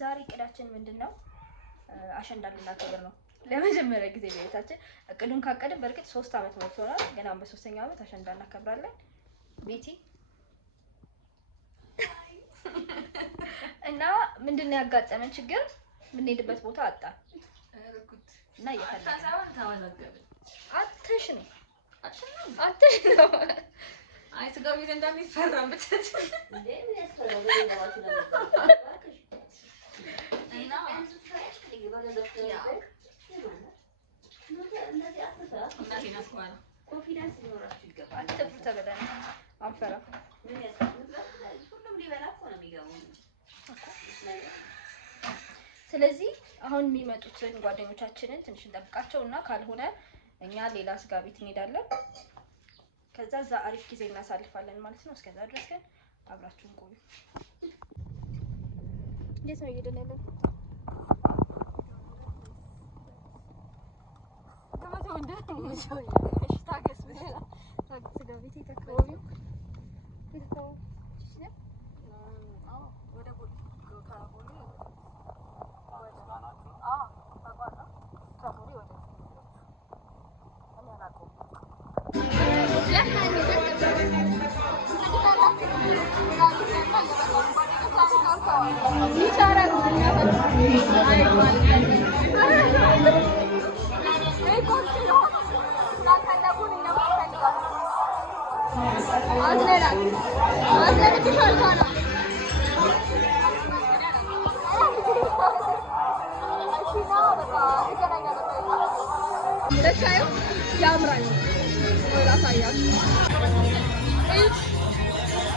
ዛሬ እቅዳችን ምንድነው? አሸንዳ ልናከብር ነው። ለመጀመሪያ ጊዜ በቤታችን እቅዱን ካቀድን በርግጥ 3 አመት ሞልቶናል። ገና በ3ኛው አመት አሸንዳ እናከብራለን። ቤቲ እና ምንድነው ያጋጠመን ችግር? የምንሄድበት ቦታ አጣን እና እየፈለግን አትሽ ነው አይ ስጋው ቤት እንደሚፈራም ብቻት እንዴ ምን ያስፈራው ለማለት ነው እና ኮንፊደንስ ሊኖራችሁ ይገባል። አትፍሩ ተበላን አንፈራ ምን ያስፈልጋል? ሁሉም ሊበላ እኮ ነው የሚገባው። ስለዚህ አሁን የሚመጡትን ጓደኞቻችንን ትንሽ እንጠብቃቸውና ካልሆነ እኛ ሌላ ስጋ ቤት እንሄዳለን። ከዛ እዛ አሪፍ ጊዜ እናሳልፋለን ማለት ነው። እስከዛ ድረስ ግን አብራችሁን ቆዩ። እንዴት ነው እየሄድን ያለው? ተመተው እንደምን ነው? እሺ ታገስ ብለላ ታገስ ስጋ ቤት ይተካው ይተካው ወደ ቦሌ ካቦሌ ለቻዩ ያምራል ወላሳያችሁ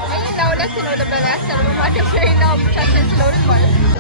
እኔ ለሁለት ነው ለበላ ያሰብነው ማለት ነው። ብቻችን ስለሆነ ማለት ነው።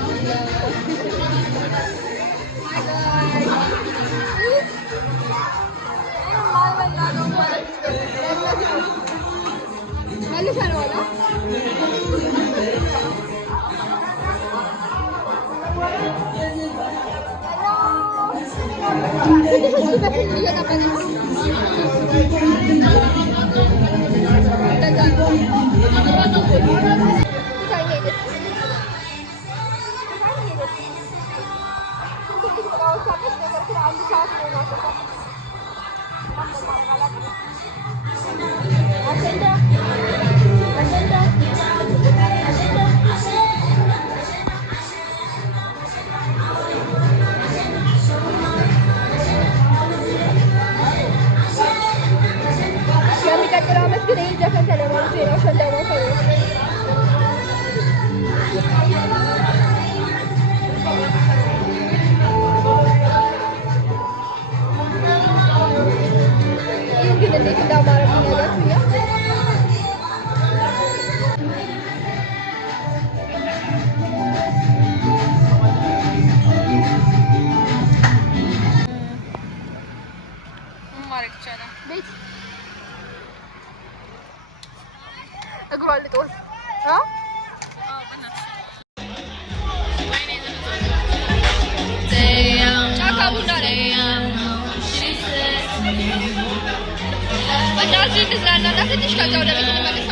ትንሽ ከዛ ወደ ቤት እንመለስ።